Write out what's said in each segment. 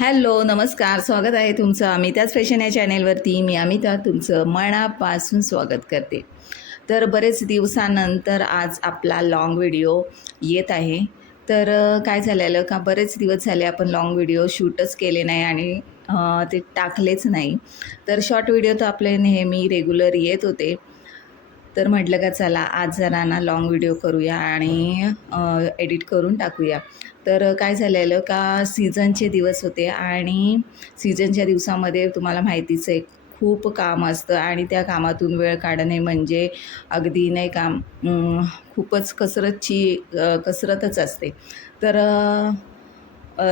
Hello, नमस्कार. स्वागत आहे तुमचं अमिताज फॅशन या चॅनेलवरती. मी अमिता तुमचं मनापासून स्वागत करते. तर बरेच दिवसानंतर आज आपला लाँग व्हिडिओ येत आहे. तर काय झालेलं का बरेच दिवस झाले आपण लाँग व्हिडिओ शूटच केले नाही आणि ते टाकलेच नाही. तर शॉर्ट व्हिडिओ तर आपले नेहमी रेग्युलर येत होते. तर म्हटलं का चला आज जरा ना लाँग व्हिडिओ करूया आणि एडिट करून टाकूया. तर काय झालेलं का सीझनचे दिवस होते आणि सीझनच्या दिवसामध्ये तुम्हाला माहितीच आहे खूप काम असतं आणि त्या कामातून वेळ काढणे म्हणजे अगदी नाही का खूपच कसरतच असते. तर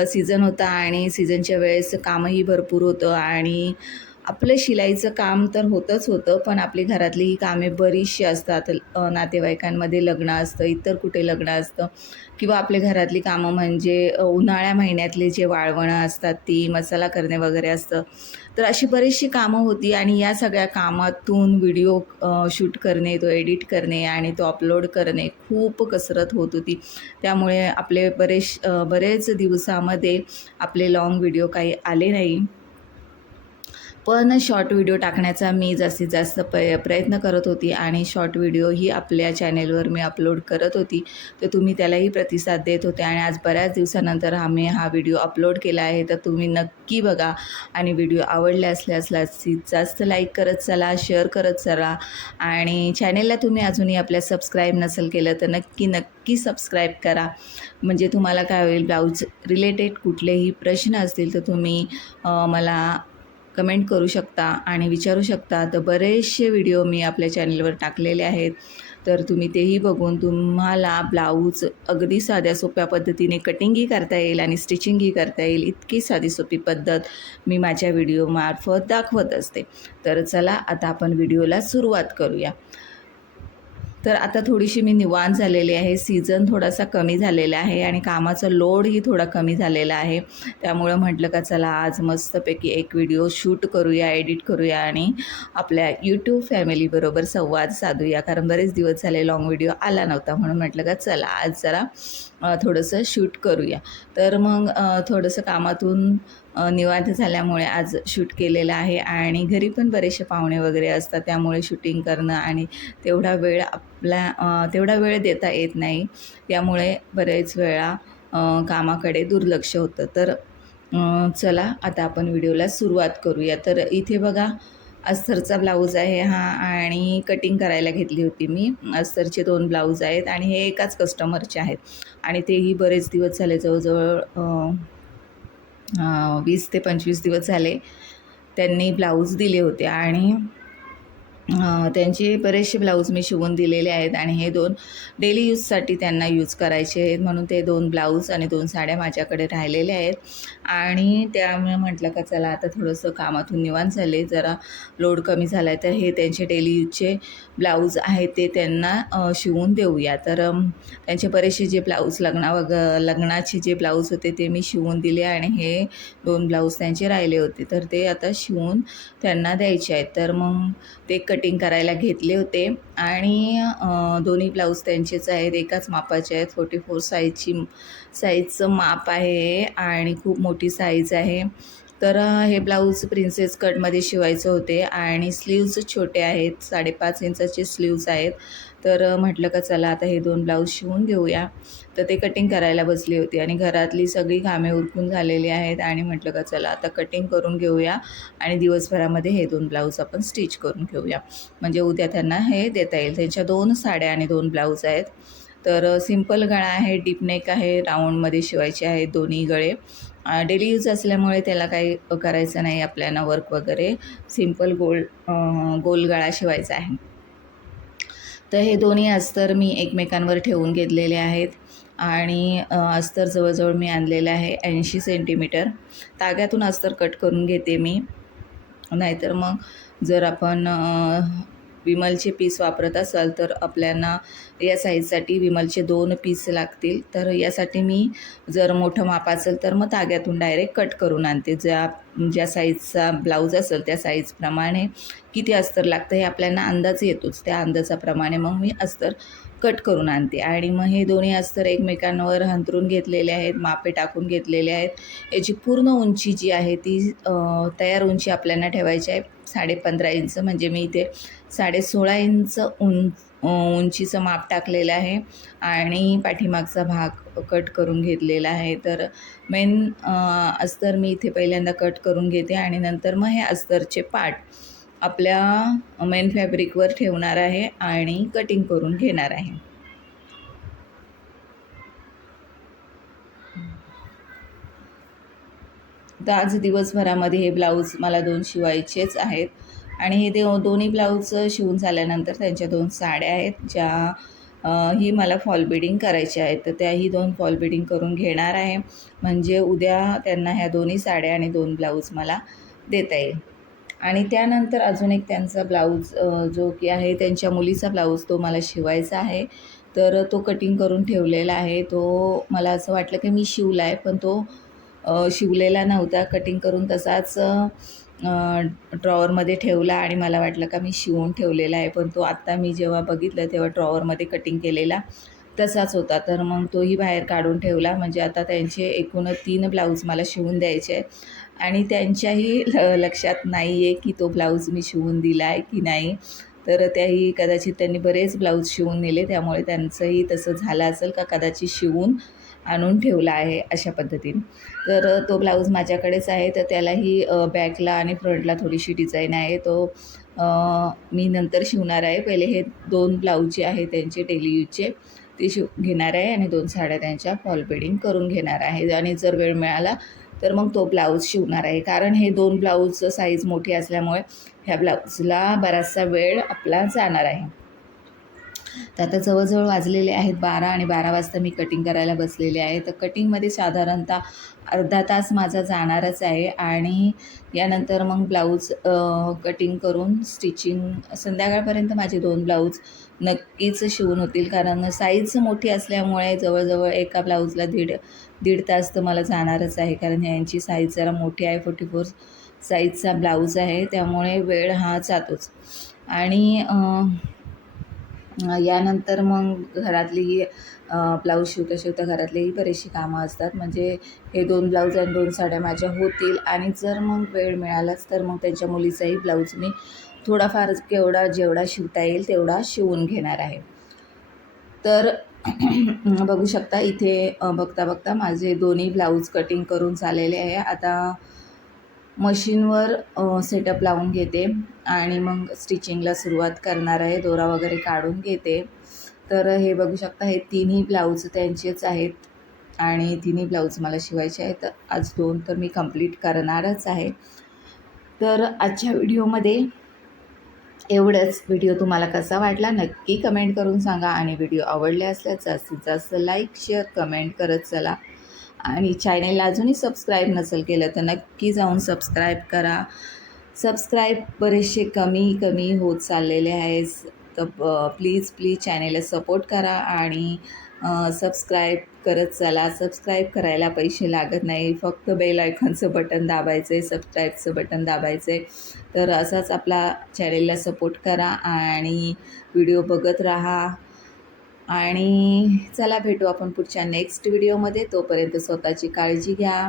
सीझन होता आणि सीझनच्या वेळेस कामही भरपूर होतं आणि आपलं शिलाईचं काम तर होतंच होतं, पण आपली घरातली कामे बरीचशी असतात. नातेवाईकांमध्ये लग्न असतं, इतर कुठे लग्न असतं किंवा आपल्या घरातली कामं म्हणजे उन्हाळ्या महिन्यातले जे वाळवणं असतात ती मसाला करणे वगैरे असतं. तर अशी बरीचशी कामं होती आणि या सगळ्या कामातून व्हिडिओ शूट करणे, तो एडिट करणे आणि तो अपलोड करणे खूप कसरत होत होती. त्यामुळे आपले बरेच दिवसामध्ये आपले लाँग व्हिडिओ काही आले नाही. पण शॉर्ट व्हिडिओ टाकण्याचा मी जास्तीत जास्त प्रयत्न करत होती आणि शॉर्ट व्हिडिओ ही आपल्या चॅनेलवर मी अपलोड करत होती. तर तुम्ही त्यालाही प्रतिसाद देत होते आणि आज बऱ्याच दिवसानंतर आम्ही हा व्हिडिओ अपलोड केला आहे. तर तुम्ही नक्की बघा आणि व्हिडिओ आवडले असल्यास जास्तीत जास्त लाईक करत चला, शेअर करत चला आणि चॅनेलला तुम्ही अजूनही आपल्या सबस्क्राईब नसेल केलं तर नक्की सबस्क्राईब करा. म्हणजे तुम्हाला काय होईल, ब्लाऊज रिलेटेड कुठलेही प्रश्न असतील तर तुम्ही मला कमेंट करू शकता आणि विचारू शकता. तर बरेचसे व्हिडिओ मी आपल्या चॅनलवर टाकलेले आहेत. तर तुम्ही तेही बघून तुम्हाला ब्लाऊज अगदी साध्या सोप्या पद्धतीने कटिंगही करता येईल आणि स्टिचिंगही करता येईल, इतकी साधी सोपी पद्धत मी माझ्या व्हिडिओमार्फत दाखवत असते. तर चला आता आपण व्हिडिओला सुरुवात करूया. तर आता थोडीशी मी निवांत झालेली आहे. सीझन थोडासा कमी झालेला आहे आणि कामाचा लोडही थोडा कमी झालेला आहे. त्यामुळं म्हटलं का चला आज मस्तपैकी एक व्हिडिओ शूट करूया, एडिट करूया आणि आपल्या यूट्यूब फॅमिलीबरोबर संवाद साधूया. कारण बरेच दिवस झाले लाँग व्हिडिओ आला नव्हता, म्हणून म्हटलं का चला आज जरा थोडंसं शूट करूया. तर मग थोडंसं कामातून निवांत झाल्यामुळे आज शूट केलेलं आहे आणि घरी पण बरेचसे पाहुणे वगैरे असतात. त्यामुळे शूटिंग करणं आणि तेवढा वेळ देता येत नाही. त्यामुळे बरेच वेळा कामाकडे दुर्लक्ष होतं. तर चला आता आपण व्हिडिओला सुरुवात करूया. तर इथे बघा अस्तरचा ब्लाऊज आहे हा आणि कटिंग करायला घेतली होती मी. अस्तरचे 2 ब्लाऊज आहेत आणि हे एकाच कस्टमरचे आहेत आणि तेही बरेच दिवस झाले, जवळजवळ 20 ते 25 दिवस झाले त्यांनी ब्लाऊज दिले होते आणि त्यांचे बरेचसे ब्लाऊज मी शिवून दिलेले आहेत आणि हे 2 डेली यूजसाठी त्यांना यूज करायचे आहेत, म्हणून ते 2 ब्लाऊज आणि 2 साड्या माझ्याकडे राहिलेल्या आहेत. आणि त्यामुळे म्हटलं का चला आता थोडंसं कामातून निवांत झाले, जरा लोड कमी झाला आहे, तर हे त्यांचे डेली यूजचे ब्लाऊज आहेत ते त्यांना शिवून देऊया. तर त्यांचे बरेचसे जे ब्लाऊज लग्नाचे जे ब्लाऊज होते ते मी शिवून दिले आणि हे 2 ब्लाऊज त्यांचे राहिले होते, तर ते आता शिवून त्यांना द्यायचे आहेत. तर मग ते कटिंग करायला घेतले होते आणि दोन्ही ब्लाऊज त्यांचेच आहेत, एकाच मापाचे आहेत. 44 साईजचं माप आहे आणि खूप मोठी साईज आहे. तर हे ब्लाऊज प्रिन्सेस कटमध्ये शिवायचे होते आणि स्लीव्ज छोटे आहेत, 5.5 इंचाचे स्लीव्ज आहेत. तर म्हटलं का चला आता हे 2 ब्लाऊज शिवून घेऊया. तर ते कटिंग करायला बसली होती आणि घरातली सगळी कामे उरकून झालेली आहेत आणि म्हटलं का चला आता कटिंग करून घेऊया आणि दिवसभरामध्ये हे 2 ब्लाऊज आपण स्टिच करून घेऊया, म्हणजे उद्या त्यांना हे देता येईल. त्यांच्या 2 साड्या आणि 2 ब्लाऊज आहेत. तर सिंपल गळा आहे, डीप नेक आहे, राऊंडमध्ये शिवायचे आहेत दोन्ही गळे. डेली यूज असल्यामुळे त्याला काही करायचं नाही आपल्याला वर्क वगैरे, सिंपल गोल गळा शिवायचा आहे. तर हे दोन्ही अस्तर मी एकमेकांवर ठेवून घेतलेले आहेत आणि अस्तर जवळजवळ मी आणलेलं आहे 80 सेंटीमीटर. ताग्यातून अस्तर कट करून घेते मी, नाहीतर मग जर आपण विमलचे पीस वापरत असाल तर आपल्याला या साईजसाठी विमलचे 2 पीस लागतील. तर यासाठी मी जर मोठं माप असेल तर मग ताग्यातून डायरेक्ट कट करून आणते. ज्या साईजचा ब्लाऊज असेल त्या साईजप्रमाणे किती अस्तर लागतं हे आपल्याला अंदाज येतोच, त्या अंदाजाप्रमाणे मग मी अस्तर कट करून आणते आणि मग हे दोन्ही अस्तर एकमेकांवर अंथरून घेतलेले आहेत, मापे टाकून घेतलेले आहेत. याची पूर्ण उंची जी आहे ती तयार उंची आपल्याला ठेवायची आहे 15.5 इंच, म्हणजे मी इथे 16.5 इंच उंचीचं माप टाकलेलं आहे आणि पाठीमागचा भाग कट करून घेतलेला आहे. तर मेन अस्तर मी इथे पहिल्यांदा कट करून घेते आणि नंतर मग हे अस्तरचे पार्ट आपल्या मेन फॅब्रिकवर ठेवणार आहे आणि कटिंग करून घेणार आहे. तर आज दिवसभरामध्ये हे ब्लाऊज मला 2 शिवायचेच आहेत आणि हे दोन्ही ब्लाऊज शिवून झाल्यानंतर त्यांच्या 2 साड्या आहेत ज्या ही मला फॉल बिडिंग करायची आहे. तर त्याही 2 फॉल बिडिंग करून घेणार आहे, म्हणजे उद्या त्यांना ह्या दोन्ही साड्या आणि 2 ब्लाऊज मला देता येईल. आणि त्यानंतर अजून एक त्यांचा ब्लाऊज जो की आहे त्यांच्या मुलीचा ब्लाऊज तो मला शिवायचा आहे. तर तो कटिंग करून ठेवलेला आहे. तो मला असं वाटलं की मी शिवला आहे, पण तो शिवलेला नव्हता. कटिंग करून तसाच ड्रॉवरमध्ये ठेवला आणि मला वाटलं का मी शिवून ठेवलेला आहे, पण तो आत्ता मी जेव्हा बघितलं तेव्हा ड्रॉवरमध्ये कटिंग केलेला तसाच होता. तर मग तोही बाहेर काढून ठेवला. म्हणजे आता त्यांचे एकूण 3 ब्लाऊज मला शिवून द्यायचे आहेत आणि त्यांच्याही लक्षात नाही आहे की तो ब्लाऊज मी शिवून दिला आहे की नाही. तर त्याही कदाचित त्यांनी बरेच ब्लाऊज शिवून नेले, त्यामुळे त्यांचंही तसं झालं असेल का कदाचित शिवून आणून ठेवला आहे अशा पद्धतीने. तर तो ब्लाऊज माझ्याकडेच आहे. तर त्यालाही बॅकला आणि फ्रंटला थोडीशी डिझाईन आहे. तो मी नंतर शिवणार आहे. पहिले हे 2 ब्लाऊज जे आहे त्यांचे डेली यूजचे ते घेणार आहे आणि 2 साड्या त्यांच्या फॉल बिडिंग करून घेणार आहे आणि जर वेळ मिळाला तर मग तो ब्लाऊज शिवणार आहे. कारण हे 2 ब्लाऊज साईज मोठी असल्यामुळे ह्या ब्लाऊजला बराचसा वेळ आपला जाणार आहे. तर आता जवळजवळ वाजलेले आहेत 12 आणि 12 वाजता मी कटिंग करायला बसलेले आहे. तर कटिंगमध्ये साधारणतः अर्धा तास माझा जाणारच आहे आणि यानंतर मग ब्लाऊज कटिंग करून स्टिचिंग संध्याकाळपर्यंत माझे 2 ब्लाऊज नक्कीच शिवून होतील. कारण साईज मोठी असल्यामुळे जवळजवळ एका ब्लाऊजला दीड तास तर मला जाणारच आहे. कारण यांची साईज जरा मोठी आहे, 44 साईजचा ब्लाऊज आहे, त्यामुळे वेळ हा जातोच. आणि यानंतर मग घरातली ब्लाऊज शिवता घरातलीही बरीचशी कामं असतात. म्हणजे हे 2 ब्लाऊज आणि 2 साड्या माझ्या होतील आणि जर मग वेळ मिळालाच तर मग त्यांच्या मुलीचाही ब्लाऊज मी थोडाफार जेवढा शिवता येईल तेवढा शिवून घेणार आहे. तर बघू शकता इथे बघता माझे दोन्ही ब्लाऊज कटिंग करून झालेले आहे. आता मशीनवर सेटअप लावून घेते आणि मग स्टिचिंगला सुरुवात करणार आहे. दोरा वगैरे काढून घेते. तर हे बघू शकता हे 3ही ब्लाऊज त्यांचेच आहेत आणि 3ही ब्लाऊज मला शिवायचे आहेत. आज 2 तर मी कंप्लीट करणारच आहे. तर आजच्या व्हिडिओमध्ये एवढंच. व्हिडिओ तुम्हाला कसा वाटला नक्की कमेंट करून सांगा आणि व्हिडिओ आवडले असल्यास जास्तीत जास्त लाईक, शेअर, कमेंट करत चला आणि चॅनेलला अजूनही सबस्क्राईब नसेल केलं तर नक्की जाऊन सबस्क्राईब करा. सबस्क्राईब बरेचसे कमी होत चाललेले आहे. तर प्लीज चॅनेलला सपोर्ट करा आणि सबस्क्राईब करत चला. सबस्क्राईब करायला पैसे लागत नाही, फक्त बेल आयकॉनचं बटन दाबायचं आहे, सबस्क्राईबचं बटन दाबायचं आहे. तर असाच आपला चॅनेलला सपोर्ट करा आणि व्हिडिओ बघत राहा. आणि चला भेटू आपण पुढच्या नेक्स्ट व्हिडिओमध्ये. तोपर्यंत स्वतःची काळजी घ्या.